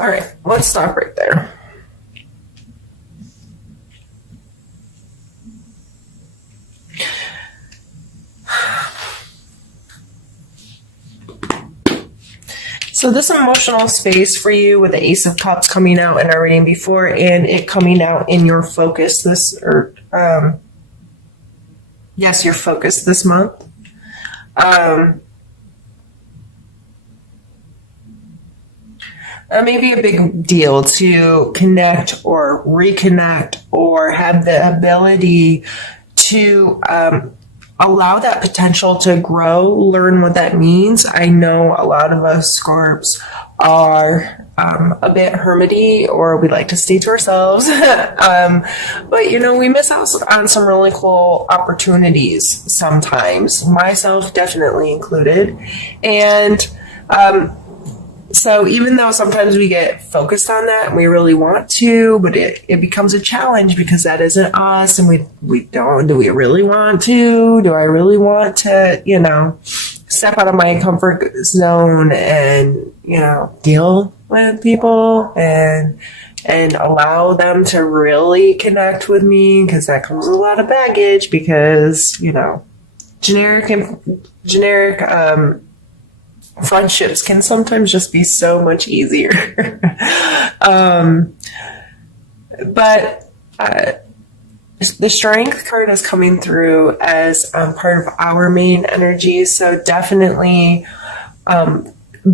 All right, let's stop right there. So this emotional space for you with the Ace of Cups coming out in our reading before and it coming out in your focus your focus this month. May be a big deal to connect or reconnect or have the ability to allow that potential to grow, learn what that means. I know a lot of us Scorps are a bit hermity, or we like to stay to ourselves. But, we miss out on some really cool opportunities sometimes, myself definitely included. And so even though sometimes we get focused on that and we really want to, but it becomes a challenge because that isn't us, and we don't. Do we really want to? Do I really want to, step out of my comfort zone and, deal with people and allow them to really connect with me? Because that comes with a lot of baggage because, generic friendships can sometimes just be so much easier. But the Strength card is coming through as part of our main energy. So definitely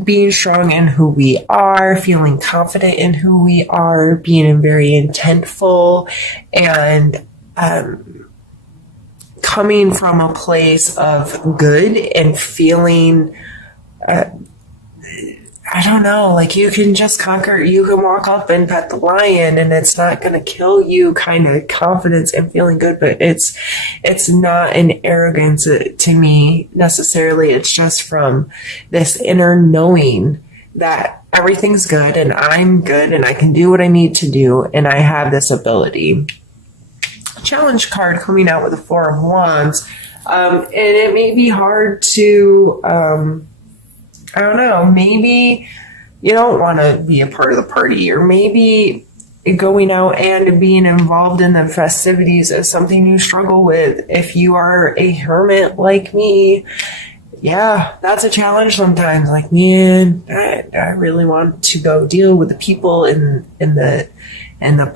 being strong in who we are, feeling confident in who we are, being very intentful, and coming from a place of good and feeling I don't know, like you can walk up and pet the lion and it's not going to kill you kind of confidence and feeling good, but it's not an arrogance to me necessarily. It's just from this inner knowing that everything's good and I'm good and I can do what I need to do and I have this ability. Challenge card coming out with the Four of Wands. And it may be hard to, I don't know, maybe you don't want to be a part of the party, or maybe going out and being involved in the festivities is something you struggle with. If you are a hermit like me, yeah, that's a challenge sometimes. Like, man, I really want to go deal with the people in the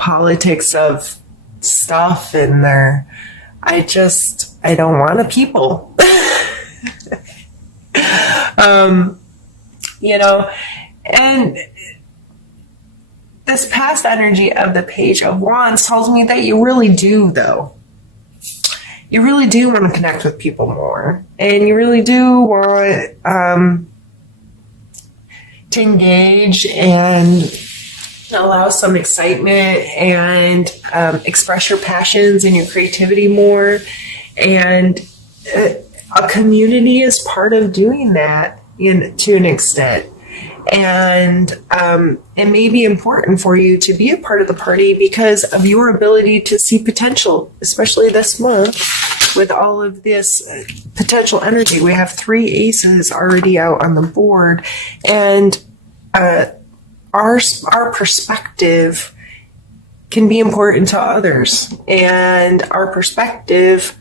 politics of stuff and I don't want to people. And this past energy of the Page of Wands tells me that you really do, though. You really do want to connect with people more. And you really do want to engage and allow some excitement and express your passions and your creativity more. And a community is part of doing that to an extent. And it may be important for you to be a part of the party because of your ability to see potential, especially this month with all of this potential energy. We have 3 aces already out on the board, and our perspective can be important to others. And our perspective,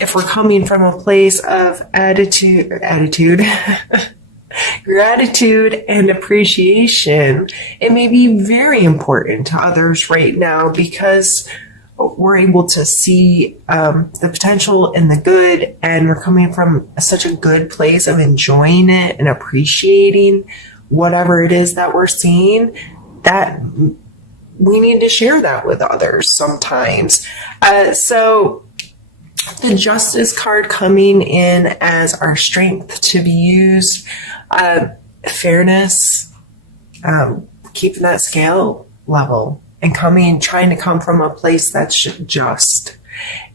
if we're coming from a place of attitude, gratitude and appreciation, it may be very important to others right now because we're able to see the potential and the good, and we're coming from such a good place of enjoying it and appreciating whatever it is that we're seeing, that we need to share that with others sometimes. So the Justice card coming in as our strength to be used, fairness, keeping that scale level and trying to come from a place that's just.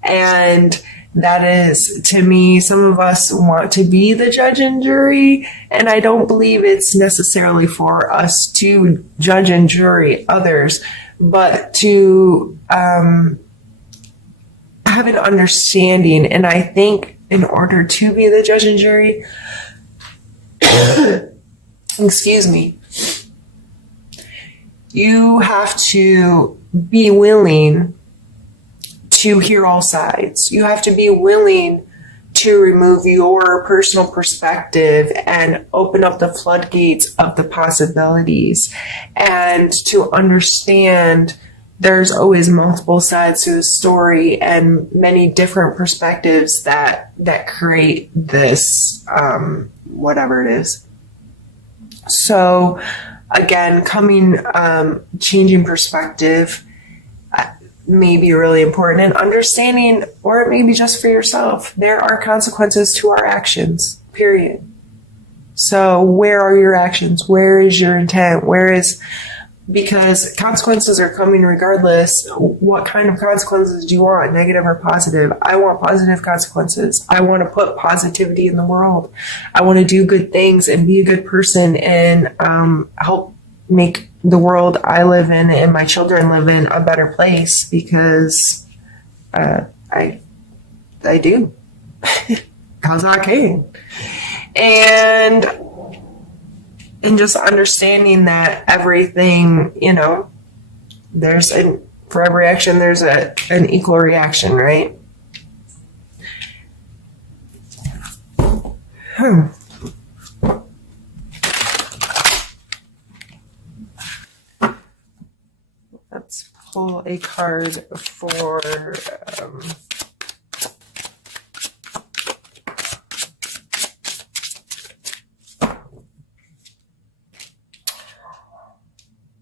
And that is, to me, some of us want to be the judge and jury, and I don't believe it's necessarily for us to judge and jury others, but to have an understanding. And I think in order to be the judge and jury, excuse me, You have to be willing to hear all sides. You have to be willing to remove your personal perspective and open up the floodgates of the possibilities, and to understand there's always multiple sides to a story and many different perspectives that create this whatever it is. So again, changing perspective may be really important, and understanding, or maybe just for yourself, there are consequences to our actions, period. So where are your actions? Where is your intent? Because consequences are coming regardless. What kind of consequences do you want? Negative or positive? I want positive consequences. I want to put positivity in the world. I want to do good things and be a good person and help make the world I live in and my children live in a better place, because I do. Because I can. And just understanding that everything, for every action, there's an equal reaction, right? Let's pull a card for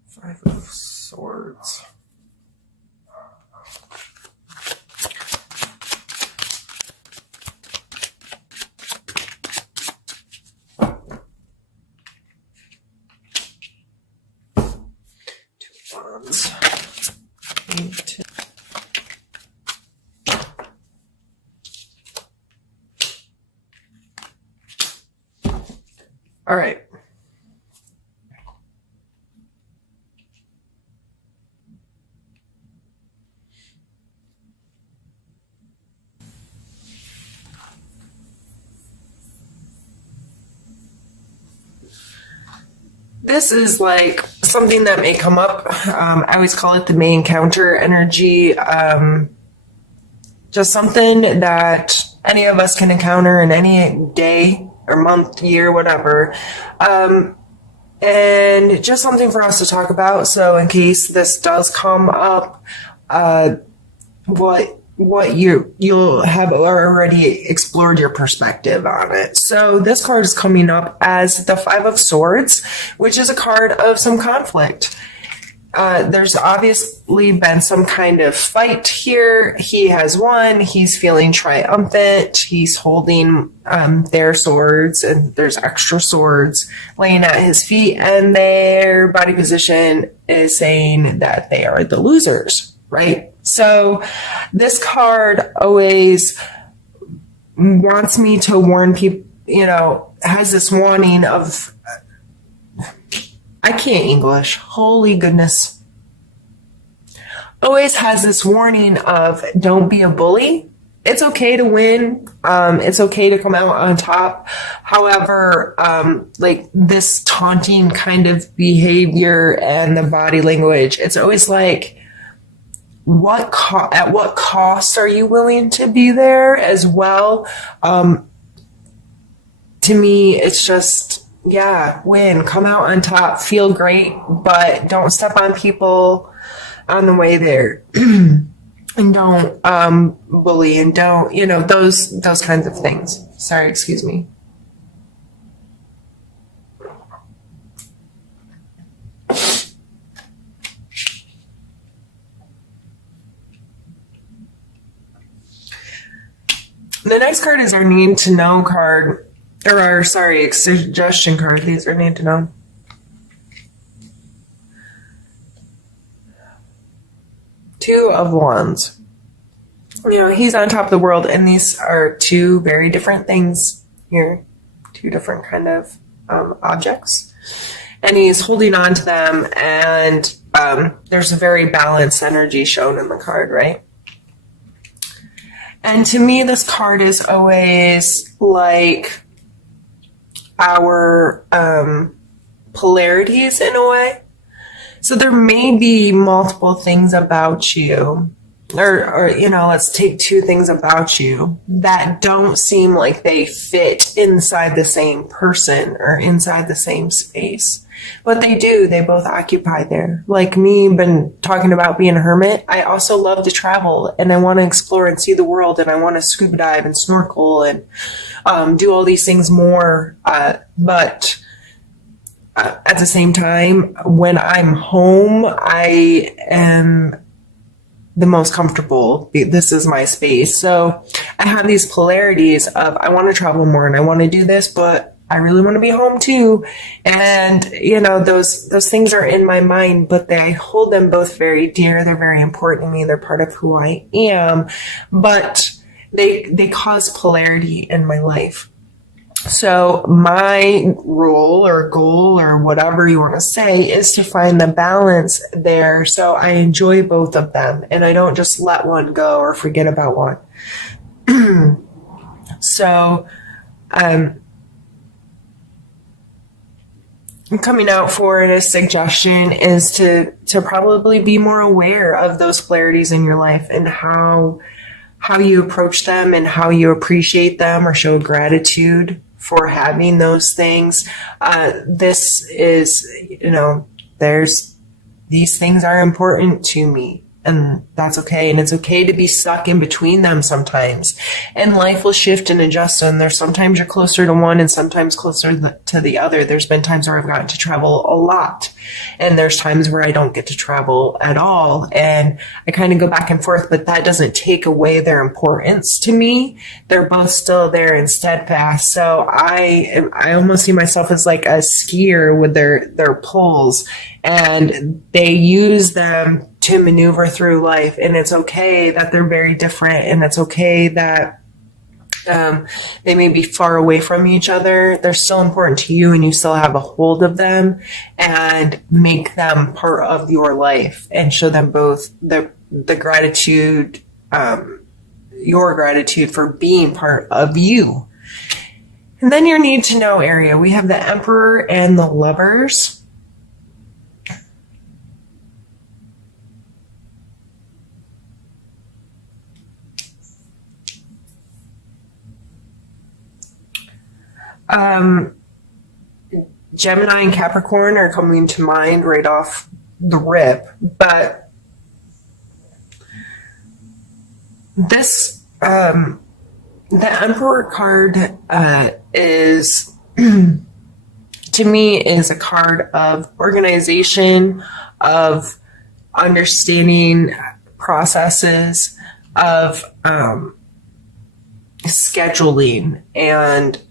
Five of Swords. Two Wands. All right. This is like something that may come up. I always call it the May encounter energy. Just something that any of us can encounter in any day or month, year, whatever. And just something for us to talk about. So in case this does come up, what you'll have already explored your perspective on it. So this card is coming up as the Five of Swords, which is a card of some conflict. There's obviously been some kind of fight here. He has won. He's feeling triumphant. He's holding their swords, and there's extra swords laying at his feet, and their body position is saying that they are the losers, right? So this card always wants me to warn people, has this warning of, I can't English, holy goodness. Always has this warning of, don't be a bully. It's okay to win. It's okay to come out on top. However, like this taunting kind of behavior and the body language, it's always like, at what cost are you willing to be there as well? To me, it's just, win, come out on top, feel great, but don't step on people on the way there. And don't bully, and don't, those kinds of things. Sorry, excuse me. The next card is our need to know card, or our, suggestion card. These are need to know. Two of Wands. He's on top of the world, and these are two very different things here. Two different kind of objects. And he's holding on to them, and there's a very balanced energy shown in the card, right? And to me, this card is always like our polarities in a way. So there may be multiple things about you, or let's take two things about you that don't seem like they fit inside the same person or inside the same space. But they do. They both occupy there. Like me, been talking about being a hermit. I also love to travel and I want to explore and see the world and I want to scuba dive and snorkel and do all these things more. But at the same time, when I'm home, I am the most comfortable. This is my space. So I have these polarities of I want to travel more and I want to do this, but I really want to be home too. And, those things are in my mind, but I hold them both very dear. They're very important to me. They're part of who I am, but they cause polarity in my life. So my role or goal or whatever you want to say is to find the balance there. So I enjoy both of them and I don't just let one go or forget about one. So, coming out for a suggestion is to probably be more aware of those polarities in your life and how you approach them and how you appreciate them or show gratitude for having those things. This is, these things are important to me. And that's okay. And it's okay to be stuck in between them sometimes. And life will shift and adjust. And there's sometimes you're closer to one and sometimes closer to the other. There's been times where I've gotten to travel a lot. And there's times where I don't get to travel at all. And I kind of go back and forth, but that doesn't take away their importance to me. They're both still there and steadfast. So I almost see myself as like a skier with their poles. And they use them to maneuver through life. And it's okay that they're very different. And it's okay that they may be far away from each other. They're still important to you and you still have a hold of them, and make them part of your life and show them both the gratitude, your gratitude for being part of you. And then your need to know area. We have the Emperor and the Lovers. Gemini and Capricorn are coming to mind right off the rip, but this, the Emperor card, is, to me, is a card of organization, of understanding processes, of, scheduling, and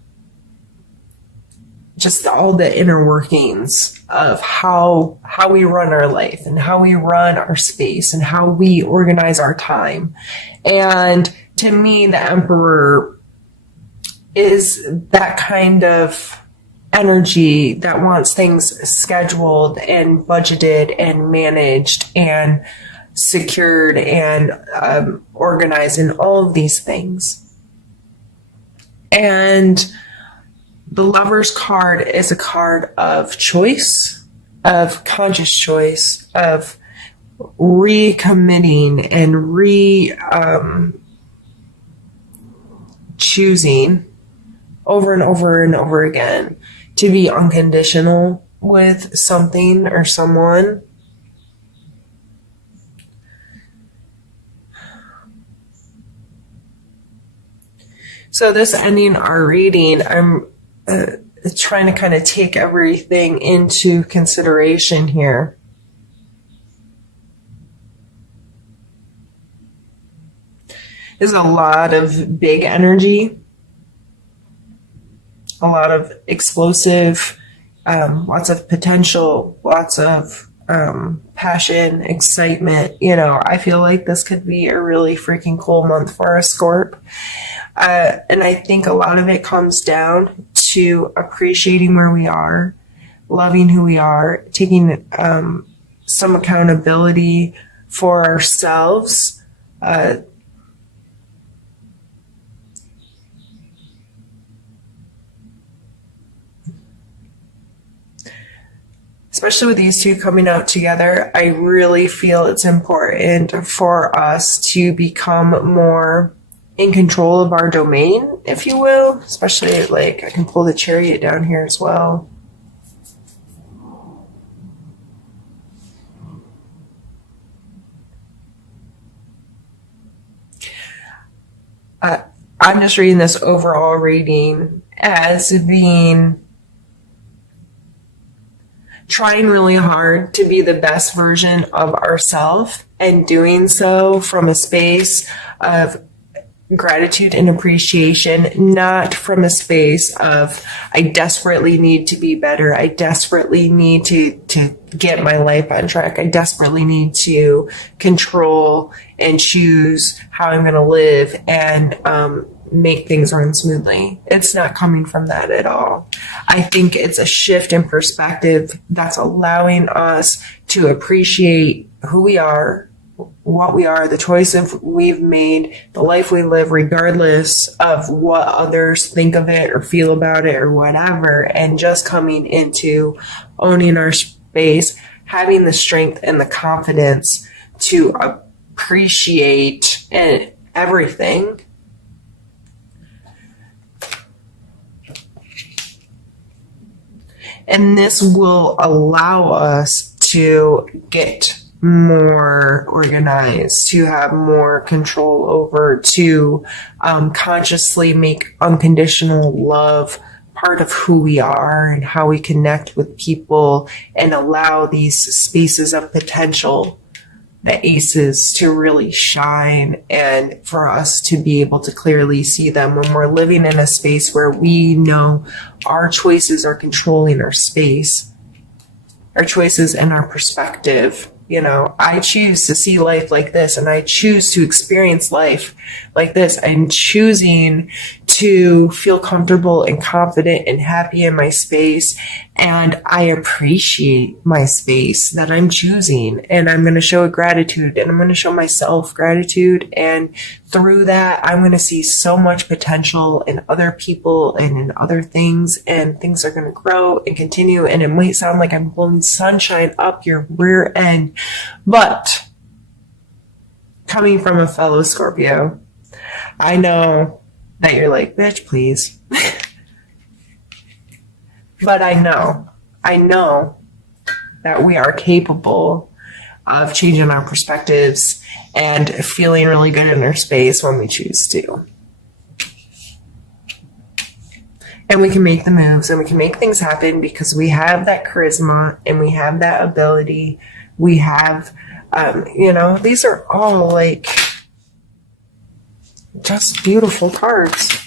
just all the inner workings of how we run our life and how we run our space and how we organize our time. And to me, the Emperor is that kind of energy that wants things scheduled and budgeted and managed and secured and organized and all of these things. And the Lover's card is a card of choice, of conscious choice, of recommitting and choosing over and over and over again to be unconditional with something or someone. So this ending our reading, I'm trying to kind of take everything into consideration here. There's a lot of big energy, a lot of explosive, lots of potential, lots of passion, excitement. I feel like this could be a really freaking cool month for a Scorp. And I think a lot of it comes down to appreciating where we are, loving who we are, taking some accountability for ourselves. especially with these two coming out together, I really feel it's important for us to become more in control of our domain, if you will. Especially, like, I can pull the Chariot down here as well. I'm just reading this overall reading as being trying really hard to be the best version of ourselves, and doing so from a space of gratitude and appreciation, not from a space of I desperately need to be better. I desperately need to get my life on track. I desperately need to control and choose how I'm going to live and make things run smoothly. It's not coming from that at all. I think it's a shift in perspective that's allowing us to appreciate who we are, what we are, the choices we've made, the life we live, regardless of what others think of it or feel about it or whatever, and just coming into owning our space, having the strength and the confidence to appreciate everything. And this will allow us to get more organized, to have more control over, to consciously make unconditional love part of who we are and how we connect with people, and allow these spaces of potential, the aces, to really shine, and for us to be able to clearly see them when we're living in a space where we know our choices are controlling our space, our choices and our perspective. You know, I choose to see life like this, and I choose to experience life like this. I'm choosing to feel comfortable and confident and happy in my space. And I appreciate my space that I'm choosing. And I'm going to show it gratitude, and I'm going to show myself gratitude. And through that, I'm going to see so much potential in other people and in other things. And things are going to grow and continue. And it might sound like I'm blowing sunshine up your rear end, but coming from a fellow Scorpio, I know that you're like, bitch, please. But I know that we are capable of changing our perspectives and feeling really good in our space when we choose to. And we can make the moves, and we can make things happen because we have that charisma and we have that ability. We have, these are all like just beautiful cards.